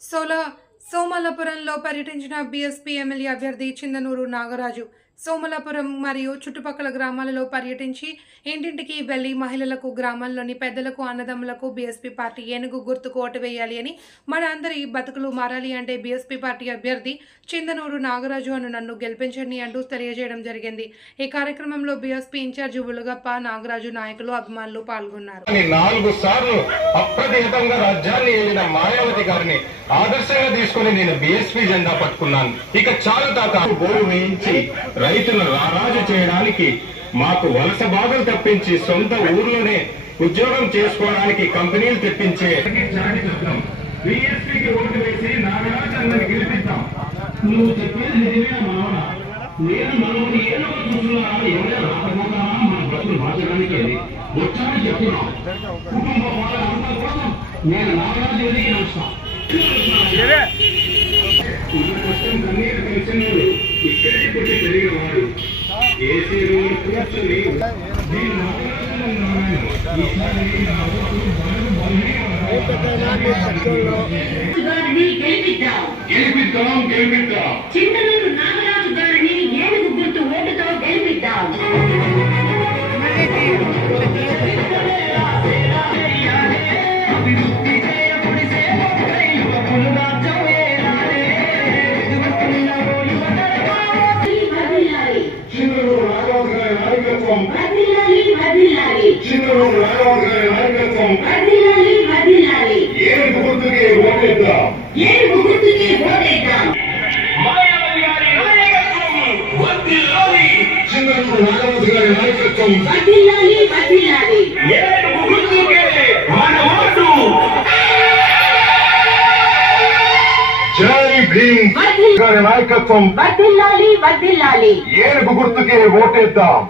సోల సోమలాపురంలో పర్యటించిన BSP MLA అభ్యర్థి చిందనూరు నాగరాజు సోమలాపురం మరియు చుట్టుపక్కల గ్రామాలలో పర్యటించి ఇంటింటికి వెళ్ళి మహిళలకు గ్రామాల్లోని పెద్దలకు అన్నదమ్ములకు బీఎస్పీ పార్టీ ఏనుగు గుర్తుకు ఓటు వేయాలి అని మన అందరి బతుకులు మారాలి అంటే బీఎస్పీ పార్టీ అభ్యర్థి చిందనూరు నాగరాజు అను నన్ను గెలిపించండి అంటూ తెలియజేయడం జరిగింది. ఈ కార్యక్రమంలో బీఎస్పీ ఇన్ఛార్జి ఉలుగప్ప నాగరాజు నాయకులు అభిమానులు పాల్గొన్నారు. నాలుగు సార్లు రాజ్యాన్ని మాయావతి గారిని ఆదర్శంగా తీసుకుని నేను బిఎస్పీ జెండా పట్టుకున్నాను. ఇక చాలు తాత. గోరు వేయించి రైతులను రారాజు చేయడానికి మాకు వలస బాధలు తప్పించి సొంత ఊర్లోనే ఉద్యోగం చేసుకోవడానికి కంపెనీలు తెప్పించే ఓటు వేసి నువ్వు చెప్పేది నిజమే మావన? నేను ఎవరైనా మన బతులు మార్చడానికి చెప్తున్నాం. కుటుంబ కోసం నేను నాగరాజు ఎదిగి నడుస్తాను ఇక్కడే పుట్టి పెరిగిన వాడు కూర్చుని నేను నాగరాజును ఉన్నాను. వర్ధిల్లాలి. ఏనుగు గుర్తుకి ఓటేద్దాం. ఏనుగు గుర్తుకి ఓటేద్దాం. మాయావతి గారి నాయకత్వం. మన ఓటు. జై భీమ్ గారి గుర్తుకే ఓటేద్దాం.